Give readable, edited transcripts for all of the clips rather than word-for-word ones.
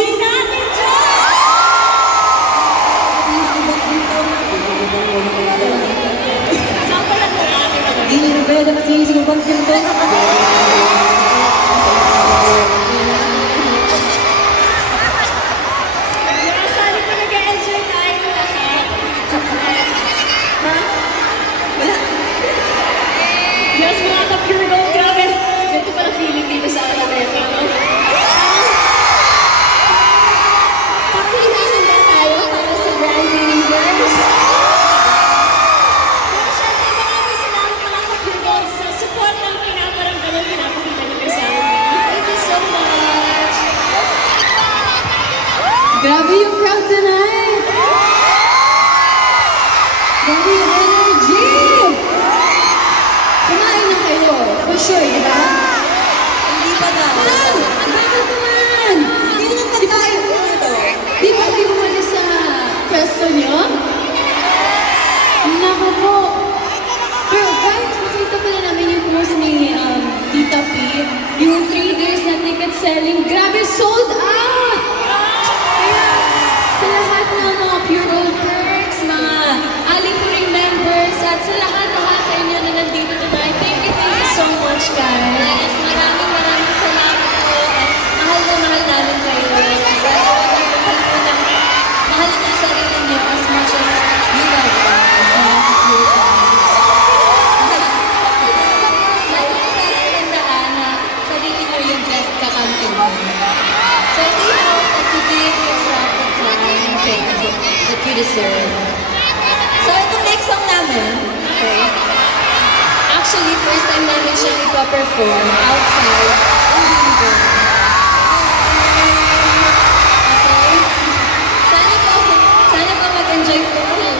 enjoy natin dyan! Saan pala ito natin ako? Hindi na ba na kasi sinubang pinto? Saan ko nag-enjoy tayo lahat? Ha? Wala? Yes, mga ka-pure gold, grabe. Ganito pala feeling dito sa Araneta, no? Pakihanda tayo para sa Grand Universe. Pero syempre, maraming salamat mga ka-pure gold sa support ng pinaparamdaman pinapakita niyo sa amin. Thank you so much! Grabe yung crowd tonight! Grabe yung energy! Kumain na kayo, for sure, di ba? Hindi pa na. Bakit naman? Hindi naman pagkain ko ito. Di ba kayo umalis sa pwesto niyo? Naku po! Pero guys, nakita pala namin yung post ni Tita P. Yung 3 days na ticket selling, grabe, sold out! Kaya sa lahat ng mga Pure Gold Perks, mga Alipuring members, at sa lahat sa inyo na nandito tonight, thank you so much, guys! Yes, maraming salamat po. At mahal na mahal namin kayo. Kasi mahal niyo yung sarili niyo as much as you love us. Lagi niyo sa tandaan na sarili niyo yung best kakante mo. So ito yung hope that you give yourself the time that you deserve. So itong next song namin, okay? Actually, first time namin siyang ipa-perform outside in Universe. Okay? Sana po mag-enjoy po kayo.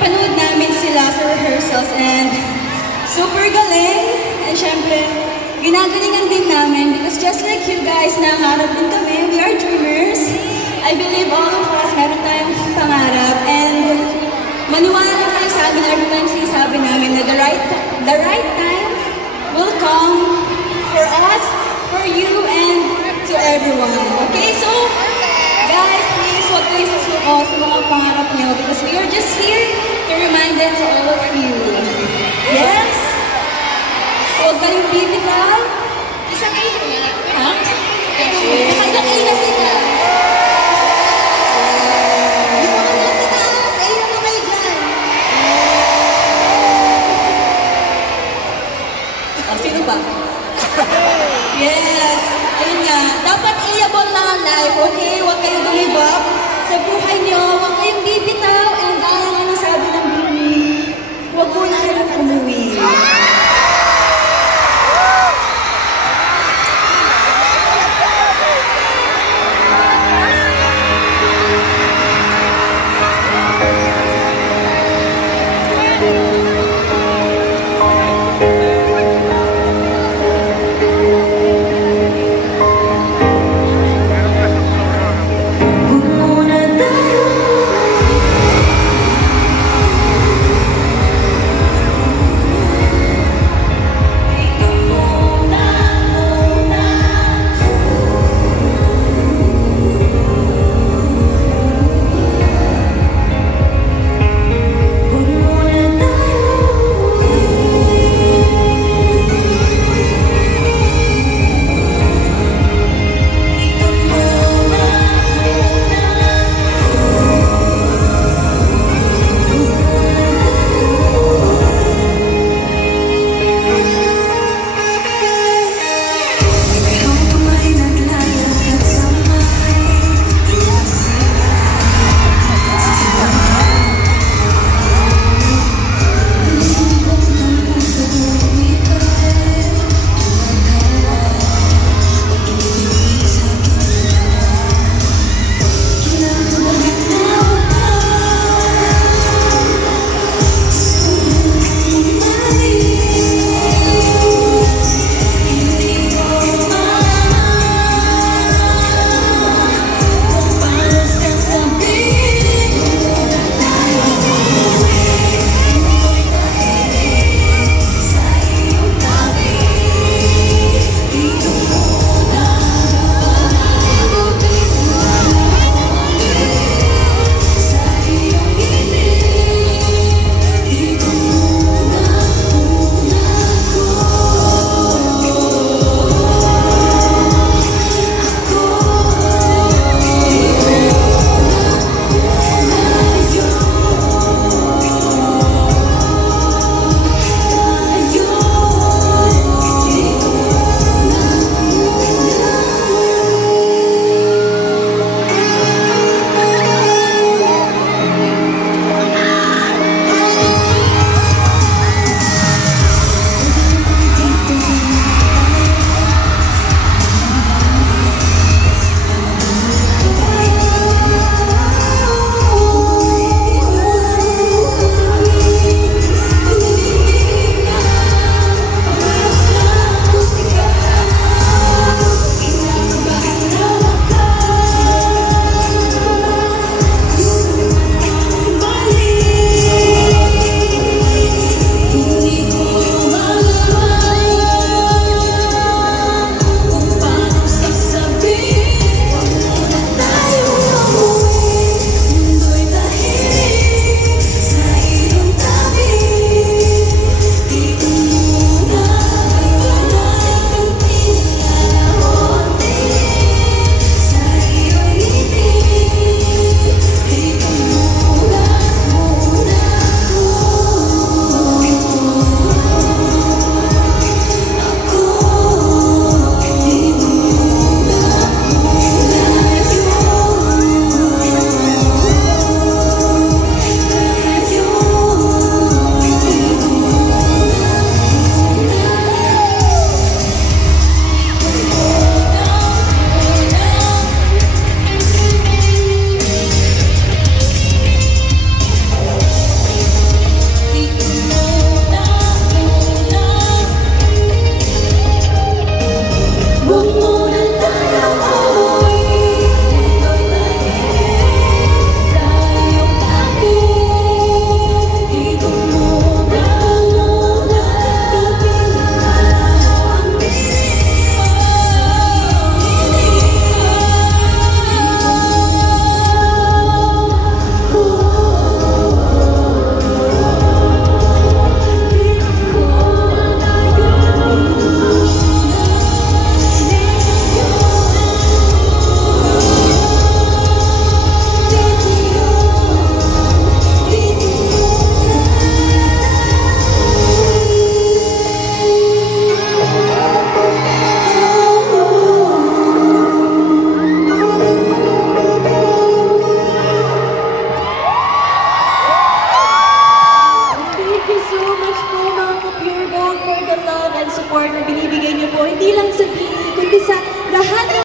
napanood namin sila sa rehearsals and super galing. And syempre, ginagalingan din namin because just like you guys, nangarap din kami. We are dreamers. I believe all of us meron tayong pangarap and maniwala kayo sa amin every time sinasabi namin na the right time will come for us, for you, and to everyone. Okay, so guys, please huwag kayo sasuko sa mga pangarap niyo because we are just here to remind it to all of you. Yes? Huwag kayong bibitaw. Isa kayo